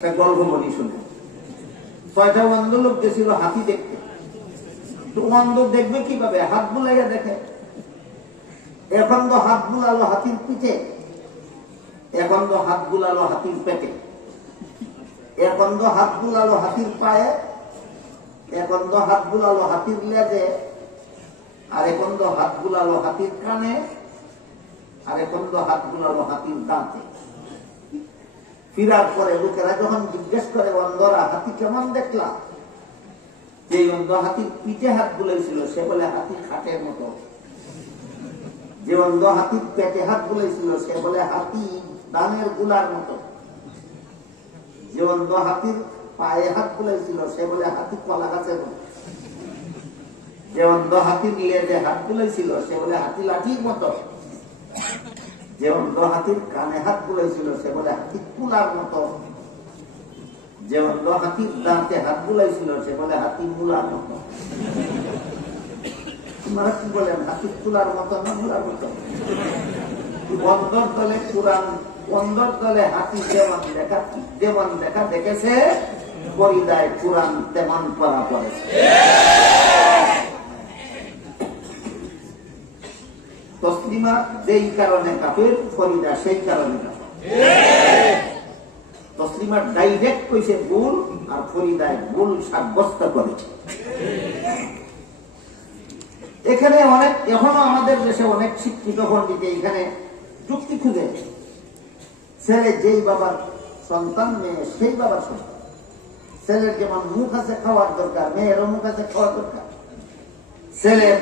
একটা গল্প বলি শুনে। ৬টা অন্ধ লোক গেছিল হাতি দেখতে। অন্ধ দেখবে কিভাবে? হাত বুলাইয়া দেখে। এখন তো হাত বুলালো হাতির পিঠে, এখন তো হাত বুলালো হাতির পেটে, এখন তো হাত বুলালো হাতির পায়ে, এখন তো হাত বুলালো হাতির লেজে, আর এখন তো হাত বুলালো হাতির কানে, আর এখন তো হাত বুলালো হাতির দাঁতে। ফিরার পরে লোকেরা যখন জিজ্ঞেস করে, অন্ধরা হাতি কেমন দেখলা? যে অন্ধ হাতির পিঠে হাত বুলাইছিল সে বলে হাতি খাটের মতো। যে অন্ধ হাতির পেটে হাত বুলাইছিল সে বলে হাতি ধানের গুলার মতো। যে অন্ধ হাতির পায়ে হাত বুলাইছিল সে বলে হাতি কলা গাছের মতো। যে অন্ধ হাতির লেজে হাত বুলাইছিল সে বলে হাতি লাঠির মতো। যে অন্ধ হাতির কানে হাত বুলাইছিল সে বলে হাতি কুলার মতো। যে অন্ধ হাতির দাঁতে হাত বুলাইছিল সে বলে হাতি মূলার মতো। তোমরা কি বলেন, হাতি কুলার মতো না মূলার মতো? অন্ধর দলে কোরআন, অন্ধর দলে হাতি যেমন দেখা দেখেছে, পরিদায় কোরআন তেমন পড়া পড়েছে। তসলিমা যেই কারণে কাফের, ফরিদা সেই কারণে কাফের। তসলিমা ডাইরেক্ট কইছে ভুল, আর ফরিদায় ভুল সাব্যস্ত করেছে। এখানে অনেক, এখনো আমাদের দেশে অনেক শিক্ষিত পণ্ডিত এখানে যুক্তি খুঁজে। ছেলে যেই বাবার সন্তান, মেয়ে সেই বাবার সন্তান। ছেলের যেমন মুখ আছে খাওয়ার দরকার, মেয়েরও মুখ আছে খাওয়ার দরকার। ছেলের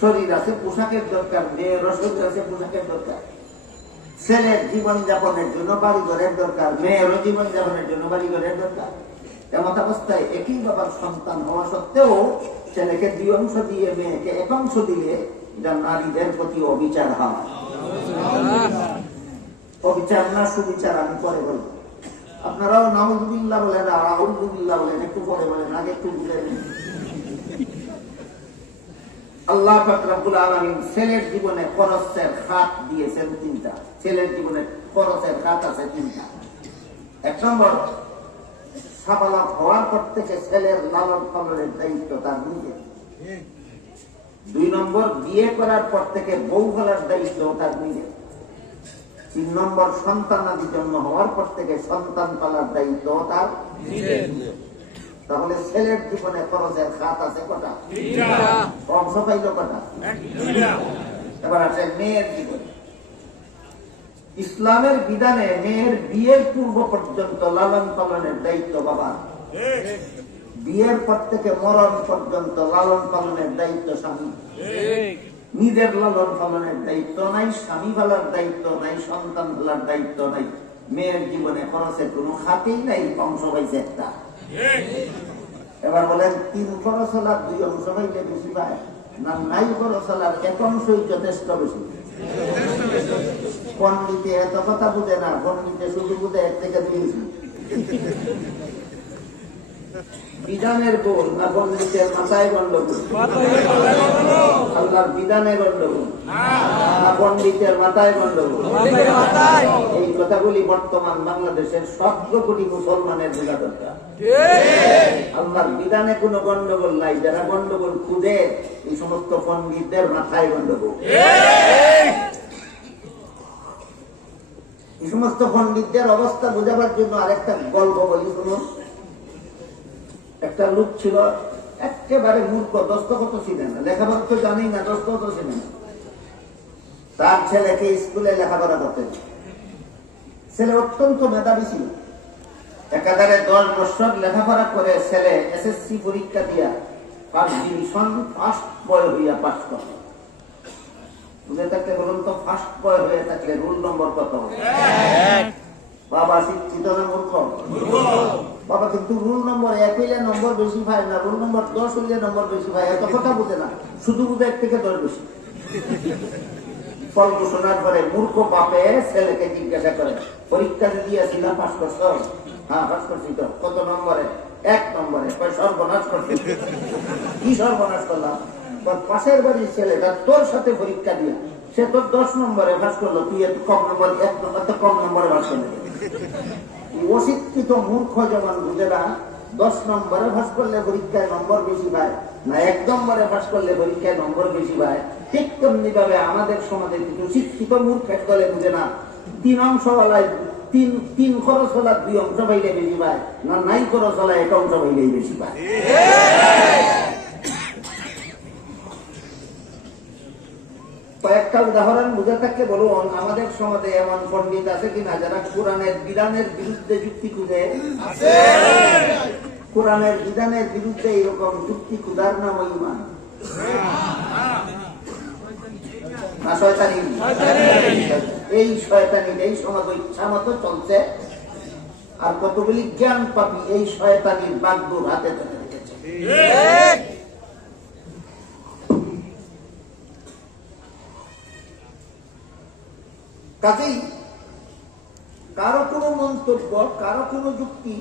শরীর আছে, পোশাকের দরকার, মেয়েরও শরীর আছে, পোশাকের দরকার। ছেলের জীবন যাপনের জন্য বাড়ি ঘরের দরকার, মেয়েরও জীবন যাপনের জন্য বাড়ি ঘরের দরকার। এমন অবস্থায় একই বাবার সন্তান হওয়া সত্ত্বেও ছেলেকে 2 অংশ দিয়ে মেয়েকে 1 অংশ দিলে এটা নারীদের প্রতি অবিচার হয়। অবিচার না সুবিচার আমি পরে বলবো। আপনারাও নাউযুবিল্লাহ বলেন আর আউযুবিল্লাহ বলেন, একটু পরে বলেন, আগে একটু বুঝে নিন। আল্লাহ পাক রব্বুল আলামিন ছেলের জীবনে খরচের খাত দিয়েছেন 3টা। ছেলের জীবনে খরচের খাত আছে 3টা। 1 নম্বর, সাবালক হওয়ার পর থেকে ছেলের লালন পালনের দায়িত্ব তার নিজের। 2 নম্বর, বিয়ে করার পর থেকে বউ হওয়ার দায়িত্ব তার নিজের। 3 নম্বর, সন্তানাদি জন্ম হওয়ার পর থেকে সন্তান পালার দায়িত্ব তার নিজের। তাহলে ছেলের জীবনে খরচের খাত আছে কটা? অংশ পাইল কটা? এবার আছে মেয়ের জীবনে। ইসলামের বিধানে মেয়ের বিয়ের পূর্ব পর্যন্ত লালন পালনের দায়িত্ব বাবার। বিয়ের পর থেকে মরণ পর্যন্ত লালন পালনের দায়িত্ব স্বামী। নিজের লালন পালনের দায়িত্ব নাই, স্বামী পালার দায়িত্ব নাই, সন্তান পালার দায়িত্ব নাই। মেয়ের জীবনে খরচের কোনো খাতেই নাই, অংশ পাইছে একটা। এবার বলেন, 3 খরচ হলার 2 অংশ পাইলে বেশি পায় না, নাই খরচ হলার 1 অংশই যথেষ্ট বেশি? পণ্ডিতে এত কথা বুঝে না, পণ্ডিতে শুধু বুঝে 1 থেকে 2 বেশি। বিধানের গোল না পণ্ডিতের মাথায় গন্ডগোল? আল্লাহর বিধানে গন্ডগোল না পণ্ডিতের মাথায় গন্ডগোল? এই কথাগুলি বর্তমান বাংলাদেশের 17 কোটি মুসলমানের বোঝা দরকার। আল্লাহর বিধানে কোনো গন্ডগোল নাই, যারা গন্ডগোল খুঁজে এই সমস্ত পণ্ডিতদের মাথায় গন্ডগোল। এই সমস্ত পণ্ডিতদের অবস্থা বোঝাবার জন্য আরেকটা গল্প বলি শুনুন। একটা লোক ছিল একেবারে মূর্খ, দস্তখত ছিলেন না, লেখাপড়া তো জানেই না, দস্তখত ছিলেন না। তার ছেলেকে স্কুলে লেখাপড়া করতেন। ছেলে অত্যন্ত মেধাবী ছিল। একাধারে 10 বছর লেখাপড়া করে ছেলে এসএসসি পরীক্ষা দিয়া ফার্স্ট ডিভিশন, ফার্স্ট বয় হইয়া পাস করে। বুঝে থাকলে বলুন তো, ফার্স্ট বয় হয়ে থাকলে রোল নম্বর কত? বাবা শিক্ষিত না মূর্খ? বাবা কিন্তু রুল নম্বর 1 হইলে নম্বর বেশি পায় না, রুল নম্বর 10 হইলে নম্বর বেশি পায়। এত কথা বুঝে না, শুধু বুঝে 1 থেকে 10 বেশি। ফল ঘোষণার পরে মূর্খ বাপে ছেলেকে জিজ্ঞাসা করে, পরীক্ষা দিয়েছিল পাস করছো? হ্যাঁ পাস করছি। তো কত নম্বরে? 1 নম্বরে। সর্বনাশ করছি। কি সর্বনাশ করলাম? পাশের বাড়ির ছেলেটা তোর সাথে পরীক্ষা দিয়ে সে তোর 10 নম্বরে পাস করলো, তুই এত কম নম্বর, 1 নম্বর কম নম্বরে পাস করলি। অশিক্ষিত মূর্খ যেমন বুঝে না 10 নম্বরে পাস করলে পরীক্ষায় নম্বর বেশি পায় না 1 নম্বরে পাস করলে পরীক্ষায় নম্বর বেশি পায়, ঠিক তেমনি ভাবে আমাদের সমাজে কিছু শিক্ষিত মূর্খের দলে বুঝে না 3 অংশওয়ালায় 3 খরচ হলা 2 অংশ পাইলে বেশি পায় না, নাই খরচ হলা 1 অংশ পাইলেই বেশি পায়। কয়েকটা উদাহরণ বুঝে থাকলে বলুন, আমাদের সমাজে এমন পণ্ডিত আছে কিনা যারা কোরআনের বিধানের বিরুদ্ধে যুক্তি খুঁজে? কোরআনের বিধানের বিরুদ্ধে এরকম যুক্তি খুঁজার নাম ঈমান না শয়তানি? এই শয়তানি এই সমাজ ইচ্ছা মতো চলছে, আর কতগুলি জ্ঞান পাপি এই শয়তানির বাগদুর হাতে ধরে রেখেছে। কাজেই কারো কোনো মন্তব্য, কারো কোনো যুক্তি,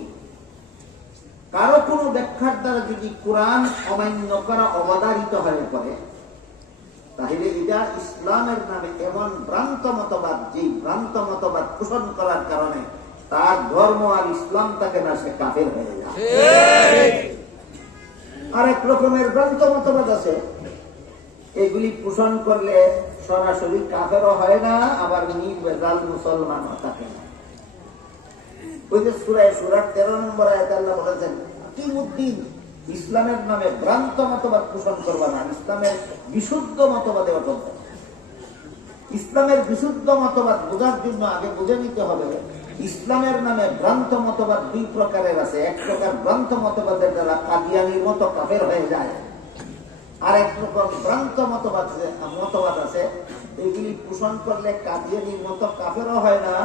কারো কোনো ব্যাখ্যার দ্বারা যদি কোরআন অমান্য করা অবধারিত হয়ে পড়ে, তাহলে এটা ইসলামের নামে এমন ভ্রান্ত মতবাদ, যে ভ্রান্ত মতবাদ পোষণ করার কারণে তার ধর্ম আর ইসলাম তাকে না, সে কাফের হয়ে যায়। আরেক রকমের ভ্রান্ত মতবাদ আছে, এগুলি পোষণ করলে সরাসরি কাফেরও হয় না, আবার নির্ভেজাল মুসলমানও থাকে না। ওই যে সূরা 13 নম্বর আয়াতে আল্লাহ বলেছেন, কিমুদ্দিন, ইসলামের নামে ভ্রান্ত মতবাদ পোষণ করবা না, ইসলামের বিশুদ্ধ মতবাদে অটল। ইসলামের বিশুদ্ধ মতবাদ বোঝার জন্য আগে বুঝে নিতে হবে ইসলামের নামে ভ্রান্ত মতবাদ 2 প্রকারের আছে। এক প্রকার ভ্রান্ত মতবাদের দ্বারা কাদিয়ানির মতো কাফের হয়ে যায়, আর এক রকম ভ্রান্ত মতবাদ আছে, এগুলি পোষণ করলে কাদিয়ানির মতো কাফেরও হয় না,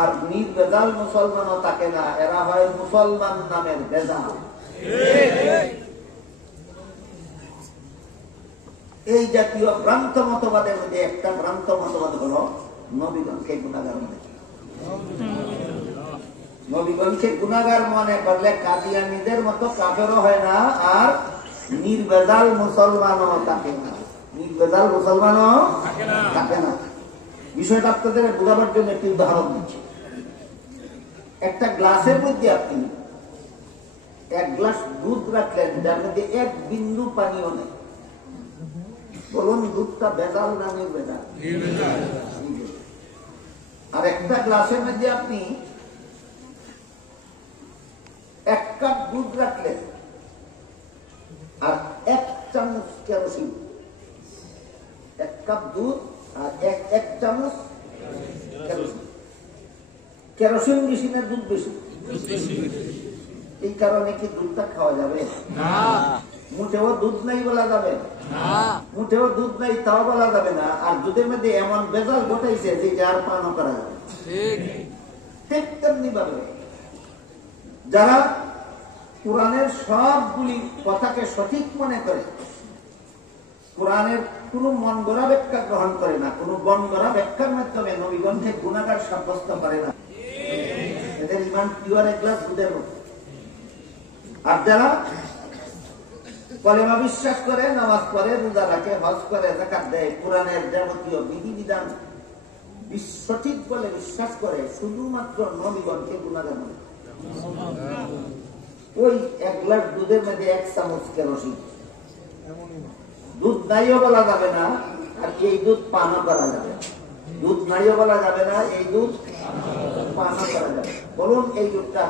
আর নির্ভেজাল মুসলমানও থাকে না, এরা হয় মুসলমান নামের ভেজাল। এই জাতীয় ভ্রান্ত মতবাদের মধ্যে একটা ভ্রান্ত মতবাদ হলো নবীগণকে গুনাহগার মনে। নবীগণকে গুনাহগার মনে করলে কাদিয়ানীদের মতো কাফেরও হয় না, আর নির্ভেজাল মুসলমানও থাকে না। নির্ভেজাল মুসলমানও থাকে না। বিষয়টা আপনাদের বোঝাবার জন্য একটি উদাহরণ দিচ্ছি। একটা গ্লাসের মধ্যে আপনি 1 গ্লাস দুধ রাখলেন, যার মধ্যে 1 বিন্দু পানিও নেই, বলুন দুধটা ভেজাল না নির্ভেজাল? আর একটা গ্লাসের মধ্যে আপনি 1 কাপ দুধ রাখলেন, আর 1 চামচ কেরোসিন। 1 কাপ দুধ আর 1 চামচ কেরোসিন। কেরোসিন বেশি না দুধ বেশি? এই কারণে কি দুধটা খাওয়া যাবে? মুঠেও দুধ নাই বলা যাবে, মুঠেও দুধ নাই তাও বলা যাবে না। আর দুধের মধ্যে এমন ভেজাল ঘটাইছে যে আর পানও করা যাবে। ঠিক তেমনি ভাবে যারা কোরআনের সবগুলি কথাকে সঠিক মনে করে, কোরআনের কোন মন গড়া ব্যাখ্যা গ্রহণ করে না, কোন বন গড়া ব্যাখ্যার মাধ্যমে নবীগণকে গুনাহগার সাব্যস্ত করে না, এদের ঈমান পিওর 1 গ্লাস দুধের মতো। আর যারা কলেমা বিশ্বাস করে, নামাজ পড়ে, রোজা রাখে, হজ করে, যাকাত দেয়, কোরআনের যাবতীয় বিধিবিধান সঠিক বলে বিশ্বাস করে, শুধুমাত্র নবীগণকে গুনাহগার মনে করে, ওই 1 গ্লাস দুধের মধ্যে 1 চামচ কেরোসিন। দুধ নাইও বলা যাবে না, আর এই দুধ পানও করা যাবে না। দুধ নাইও বলা যাবে না, এই দুধ পানও করা যাবে। বলুন এই দুধটা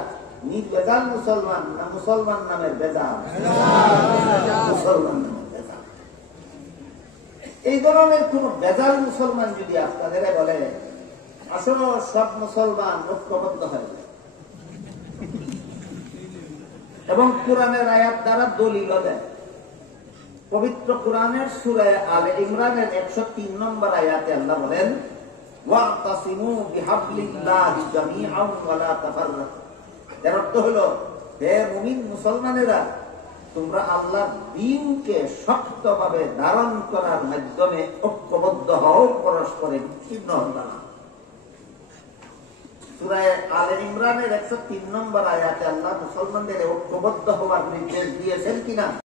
নির্ভেজাল মুসলমান না মুসলমান নামের ভেজাল? মুসলমান নামের ভেজাল। এই ধরনের কোন ভেজাল মুসলমান যদি আপনাদের বলে, আসলে সব মুসলমান ঐক্যবদ্ধ হয়ে যায় এবং কোরআনের আয়াত দ্বারা দলিল দেয়। পবিত্র কোরআনের সূরা আলে ইমরানের 103 নম্বর আয়াতে আল্লাহ বলেন, ওয়াতাসিমু বিহাবলিল্লাহি জামিআন ওয়া লা তাফাররাকু। এর অর্থ হলো, হে মুমিন মুসলমানেরা, তোমরা আল্লাহর দ্বীনকে শক্তভাবে ধারণ করার মাধ্যমে ঐক্যবদ্ধ হও, পরস্পরে বিচ্ছিন্ন হবা না। সূরা আলে ইমরানের 103 নম্বর আয়াতে আল্লাহ মুসলমানদের ঐক্যবদ্ধ হওয়ার নির্দেশ দিয়েছেন কিনা?